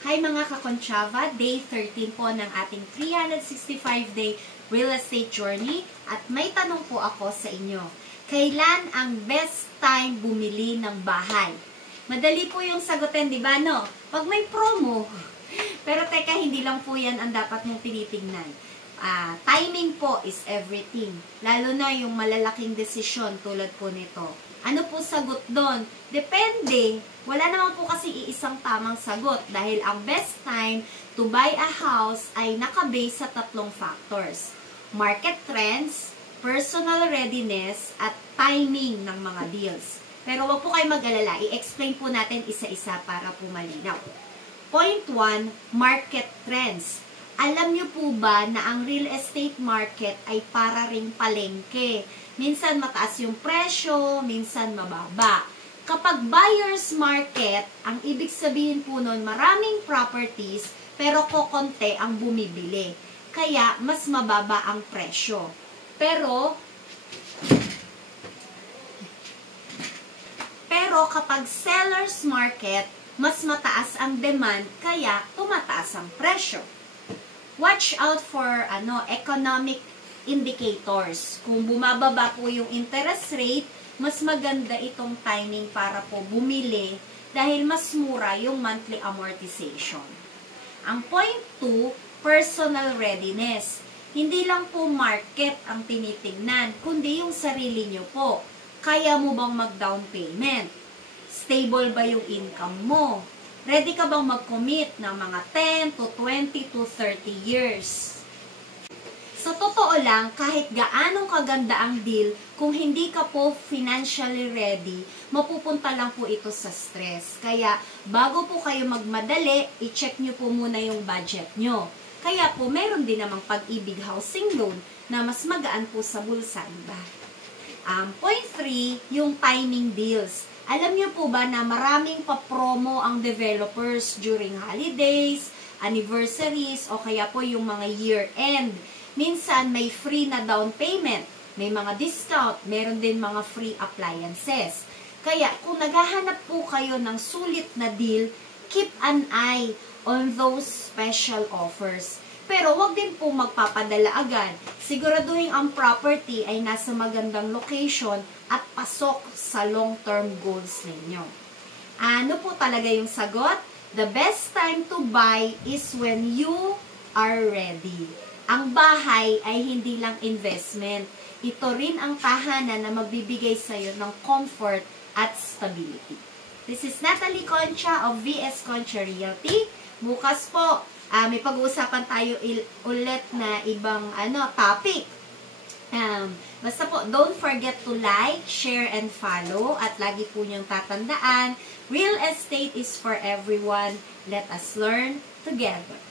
Hi mga kakonsyava, day 13 po ng ating 365-day real estate journey at may tanong po ako sa inyo. Kailan ang best time bumili ng bahay? Madali po yung sagutin, di ba no? Pag may promo. Pero teka, hindi lang po yan ang dapat mong tinitingnan. Timing po is everything. Lalo na yung malalaking desisyon tulad po nito. Ano po sagot doon? Depende. Wala naman po kasi iisang tamang sagot dahil ang best time to buy a house ay nakabase sa tatlong factors. Market trends, personal readiness, at timing ng mga deals. Pero wag po kayo mag-alala. I-explain po natin isa-isa para po malinaw. Point 1, market trends. Alam nyo po ba na ang real estate market ay para ring palengke? Minsan mataas yung presyo, minsan mababa. Kapag buyer's market, ang ibig sabihin po nun, maraming properties, pero kokonte ang bumibili. Kaya, mas mababa ang presyo. Pero kapag seller's market, mas mataas ang demand, kaya tumataas ang presyo. Watch out for economic indicators. Kung bumababa po yung interest rate, mas maganda itong timing para po bumili dahil mas mura yung monthly amortization. Ang point 2, personal readiness. Hindi lang po market ang tinitingnan, kundi yung sarili nyo po. Kaya mo bang mag-down payment? Stable ba yung income mo? Ready ka bang mag-commit ng mga 10 to 20 to 30 years? Sa totoo lang, kahit gaanong kaganda ang deal, kung hindi ka po financially ready, mapupunta lang po ito sa stress. Kaya, bago po kayo magmadali, i-check nyo po muna yung budget nyo. Kaya po, meron din namang Pag-ibig housing loan na mas magaan po sa bulsa, diba? Point 3, yung timing deals. Alam niyo po ba na maraming pa-promo ang developers during holidays, anniversaries, o kaya po yung mga year-end. Minsan may free na down payment, may mga discount, meron din mga free appliances. Kaya kung naghahanap po kayo ng sulit na deal, keep an eye on those special offers. Pero wag din po magpapadala agad. Siguraduhin ang property ay nasa magandang location at pasok sa long-term goals ninyo. Ano po talaga yung sagot? The best time to buy is when you are ready. Ang bahay ay hindi lang investment. Ito rin ang tahanan na magbibigay sa iyo ng comfort at stability. This is Natalie Concha of VS Concha Realty. Bukas po, may pag-uusapan tayo ulit na ibang topic. Basta po, don't forget to like, share, and follow. At lagi po niyong tatandaan, real estate is for everyone. Let us learn together.